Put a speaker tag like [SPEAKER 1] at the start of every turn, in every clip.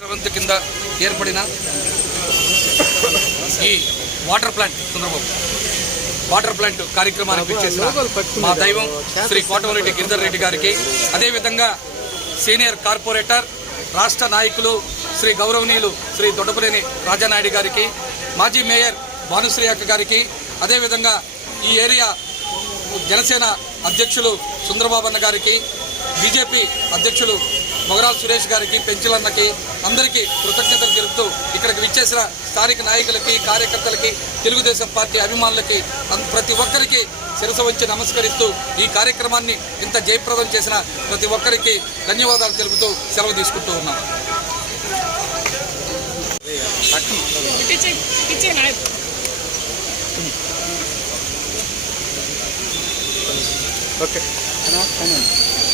[SPEAKER 1] స్రవంతి కింద ఏర్పడిన ఈ water plant Chandrababu. Water plant కార్యక్రమానికి చేసిన మా దైవం శ్రీ కోటమరెడ్డి గిరిధర్ రెడ్డి గారికి. అదేవిధంగా సీనియర్ కార్పొరేటర్ రాష్ట్ర నాయకులు శ్రీ గౌరవనీయులు శ్రీ దొడ్డపలేని రాజానాయుడు గారికి మాజీ మేయర్ భానుశ్రీ అక్క గారికి అదేవిధంగా ఈ ఏరియా జనసేన అధ్యక్షులు సుందరబాబు అన్న గారికి బీజేపీ అధ్యక్షులు మొగరాల్ సురేష్ గారికి పెంచులన్నకి అందరికీ కృతజ్ఞతలు తెలుపుతూ ఇక్కడికి విచ్చేసిన స్థానిక నాయకులకి కార్యకర్తలకి తెలుగుదేశం పార్టీ అభిమానులకి ప్రతి ఒక్కరికి శిరస వంచి నమస్కరిస్తూ ఈ కార్యక్రమాన్ని ఇంత జయప్రదం చేసిన ప్రతి ఒక్కరికి ధన్యవాదాలు తెలుపుతూ సెలవు తీసుకుంటూ ఉన్నాం.
[SPEAKER 2] ఓకే.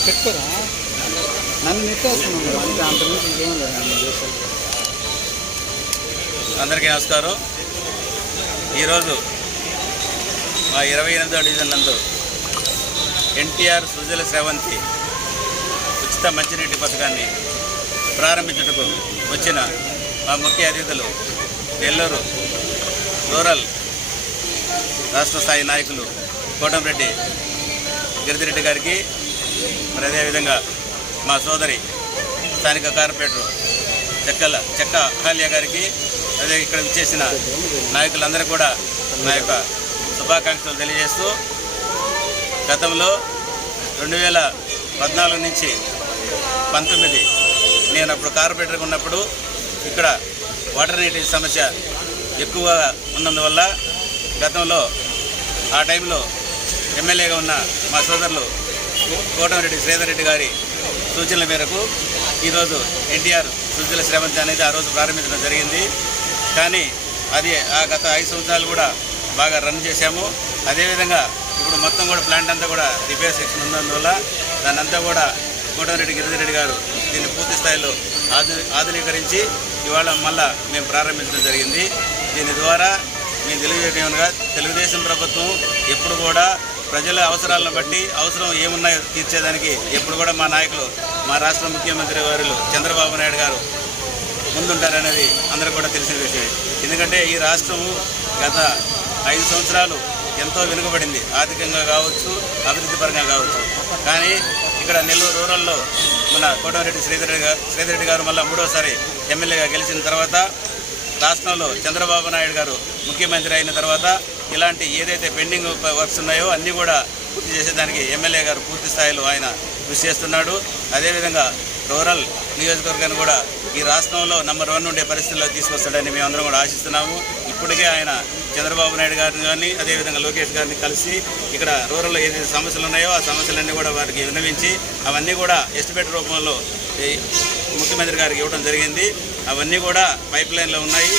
[SPEAKER 2] పెట్టుకోరా ఇంకేం లేదు చేసేది
[SPEAKER 3] అందరికీ నమస్కారం. ఈరోజు మా ఇరవై ఎనిమిదో డివిజన్ నందు ఎన్టీఆర్ సుజల శ్రవంతి ఉచిత మంచినీటి పథకాన్ని ప్రారంభించుటకు వచ్చిన మా ముఖ్య అతిథులు నెల్లూరు రూరల్ రాష్ట్ర స్థాయి నాయకులు కోటంరెడ్డి గిరిజిరెడ్డి గారికి మరి అదేవిధంగా మా సోదరి స్థానిక కార్పొరేటర్ చెక్కల చెక్క అహల్య గారికి అదే ఇక్కడ విచ్చేసిన నాయకులందరూ కూడా నా యొక్క శుభాకాంక్షలు తెలియజేస్తూ గతంలో రెండు వేల పద్నాలుగు నుంచి పంతొమ్మిది నేను అప్పుడు కార్పొరేటర్గా ఉన్నప్పుడు ఇక్కడ వాటర్ నీటి సమస్య ఎక్కువగా ఉన్నందువల్ల గతంలో ఆ టైంలో ఎమ్మెల్యేగా ఉన్న మా సోదరులు కోటమిరెడ్డి శ్రీధర్ రెడ్డి గారి సూచనల మేరకు ఈరోజు ఎన్టీఆర్ సుజల శ్రవంతి అనేది ఆ రోజు ప్రారంభించడం జరిగింది. కానీ అది ఆ గత ఐదు సంవత్సరాలు కూడా బాగా రన్ చేశాము. అదేవిధంగా ఇప్పుడు మొత్తం కూడా ప్లాంట్ అంతా కూడా రిపేర్ సెక్షన్ ఉన్నందువల్ల దాని అంతా కూడా కోటమిరెడ్డి గిరిజరెడ్డి గారు దీన్ని పూర్తి స్థాయిలో ఆధు ఆధునీకరించి ఇవాళ మళ్ళా మేము ప్రారంభించడం జరిగింది. దీని ద్వారా మేము తెలియజేయడం తెలుగుదేశం ప్రభుత్వం ఎప్పుడు కూడా ప్రజల అవసరాలను బట్టి అవసరం ఏమున్నాయో తీర్చేదానికి ఎప్పుడు కూడా మా నాయకులు మా రాష్ట్ర ముఖ్యమంత్రి వారిలో చంద్రబాబు నాయుడు గారు ముందుంటారనేది అందరూ కూడా తెలిసిన విషయం ఎందుకంటే ఈ రాష్ట్రము గత ఐదు సంవత్సరాలు ఎంతో వెనుకబడింది. ఆర్థికంగా కావచ్చు అభివృద్ధి పరంగా కావచ్చు. కానీ ఇక్కడ నెల్లూరు రూరల్లో మన కోటమిరెడ్డి శ్రీధర్ రెడ్డి గారు శ్రీధర్ రెడ్డి గారు మళ్ళీ మూడోసారి ఎమ్మెల్యేగా గెలిచిన తర్వాత రాష్ట్రంలో చంద్రబాబు నాయుడు గారు ముఖ్యమంత్రి అయిన తర్వాత ఇలాంటి ఏదైతే పెండింగ్ వర్క్స్ ఉన్నాయో అన్నీ కూడా పూర్తి చేసేదానికి ఎమ్మెల్యే గారు పూర్తి స్థాయిలో ఆయన కృషి చేస్తున్నాడు. అదేవిధంగా రూరల్ నియోజకవర్గాన్ని కూడా ఈ రాష్ట్రంలో నంబర్ వన్ ఉండే పరిస్థితుల్లో తీసుకొస్తాడని మేమందరం కూడా ఆశిస్తున్నాము. ఇప్పటికే ఆయన చంద్రబాబు నాయుడు గారిని కానీ అదేవిధంగా లోకేష్ గారిని కలిసి ఇక్కడ రూరల్లో ఏదైతే సమస్యలు ఉన్నాయో ఆ సమస్యలన్నీ కూడా వారికి విన్నవించి అవన్నీ కూడా ఎస్టిమేట్ రూపంలో ఈ ముఖ్యమంత్రి గారికి ఇవ్వడం జరిగింది. అవన్నీ కూడా పైప్ లైన్లో ఉన్నాయి.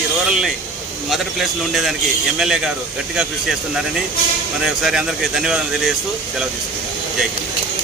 [SPEAKER 3] ఈ రూరల్ని మొదటి ప్లేస్లో ఉండేదానికి ఎమ్మెల్యే గారు గట్టిగా కృషి చేస్తున్నారని మరి ఒకసారి అందరికీ ధన్యవాదాలు తెలియజేస్తూ సెలవు తీసుకుంటాను జై హింద్.